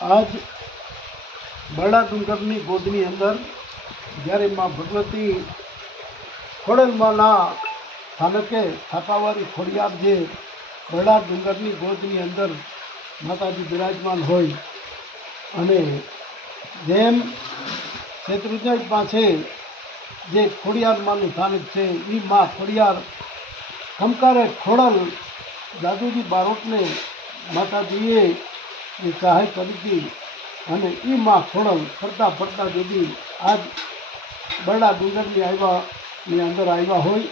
આજ બરડા ડુંગરની ગોદની અંદર જ્યારે માં ભગવતી ખોડલમાના સ્થાનકે થાપાવાળી ખોડિયાર જે બરડા ડુંગરની ગોદની અંદર માતાજી બિરાજમાન હોય અને જેમ શેત્રુંજય પાસે જે ખોડિયાર માનું સ્થાનક છે એ માં ખોડિયાર ખમકારે ખોડલ દાદુજી બારોટને માતાજીએ એ સહાય કરી હતી અને એ માં ખોડલ ફરતા ફરતા જુદી આજ બરડા ડુંગરની અંદર આવ્યા હોય.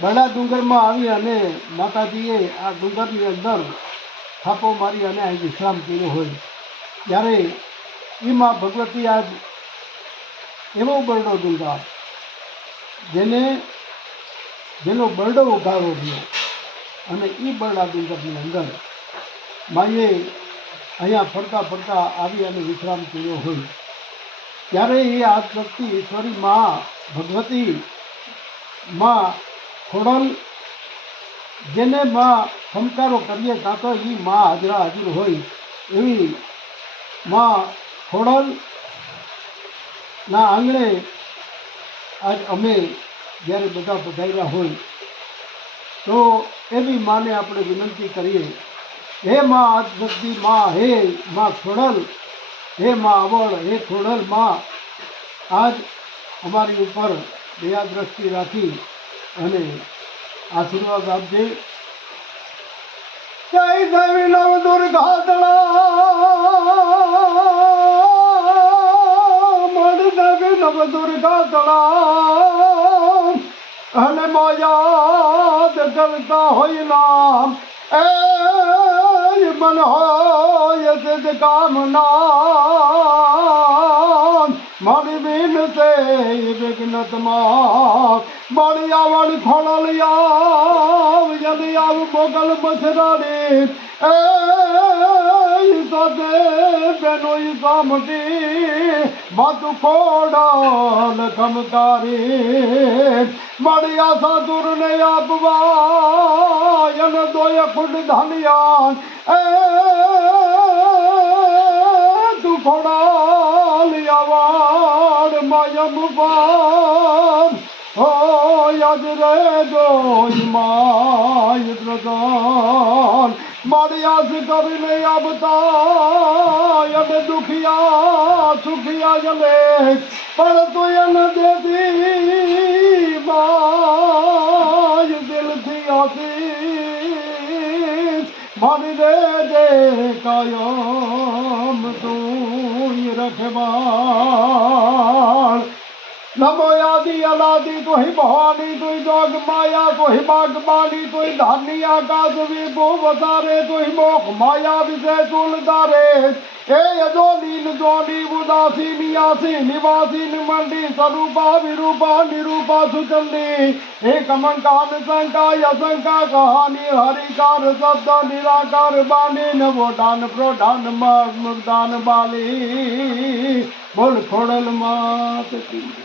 બરડા ડુંગરમાં આવી અને માતાજીએ આ ડુંગરની અંદર થાપો મારી અને અહીં વિશ્રામ કર્યો હોય ત્યારે એ માં ભગવતી આજ એવો બરડો ડુંગર જેનો બરડો ઉઘાડો થયો અને એ બરડા ડુંગરની અંદર માએ અહીંયા ફરતા ફરતા આવી અને વિશ્રામ કર્યો હોય ત્યારે એ આદશક્તિ ઈશ્વરી માં ભગવતી માં ખોડલ જેને માં ખમકારો કરીએ કાં તો એ માં હાજરા હાજર હોય એવી માં ખોડલ ના આંગણે આજ અમે જ્યારે બધા પધાર્યા હોય તો એવી માને આપણે વિનંતી કરીએ, હે માં આદશક્તિ માં, હે માં ખોડલ, હે માં આવડ, હે ખોડલ માં, આજ અમારી ઉપર દયા દ્રષ્ટિ રાખી અને આશીર્વાદ આપજે. જય દેવી નવ દુર્ગા નવ દુર્ગા તળા અને માયાદ કરતા હોય નામ એ મન હોય સિદ્ધ કામના મારી બીન તે વિઘ્નતમાં મારી આવડ ખોડલિયા જલ્દી આવ મોગલ મછરાડી એ સાથે બેનો સામટી માતું ખોડલ ખમકારી મારી આશા દૂર ને આપવા અને દોય ખુડ ધાનિયા એ તું ખોડલ આવાડ માયમ પાર હો યાદ રે જોઈ માય પ્રધાન મારી આશ કરીને આપતા અને દુખિયા સુખિયા જલે પણ તું એને દેતી માય દિલથી આશીષ મારી રે દે કાયમ તું રખવાળ. નમો આદિ અનાદિ તુહિ ભવાની તુહિ જોગ માયા તુહિ બાગબાની તુહિ ધાની આકાશ વિભુ વસારે તુહિ મોખ માયા વિષય તુલધારે એ યજોની જોની ઉદાસી નિયાસી નિવાસી નિમંડી સ્વરૂપા વિરૂપા નિરૂપા સુચંડી એક મંકાન શંકા અશંકા કહાની હરિકાર શબ્દ નિરાકાર બાની નવો દાન પ્રધાન મગદાન બાલી બોલ ખોડલ માત કી.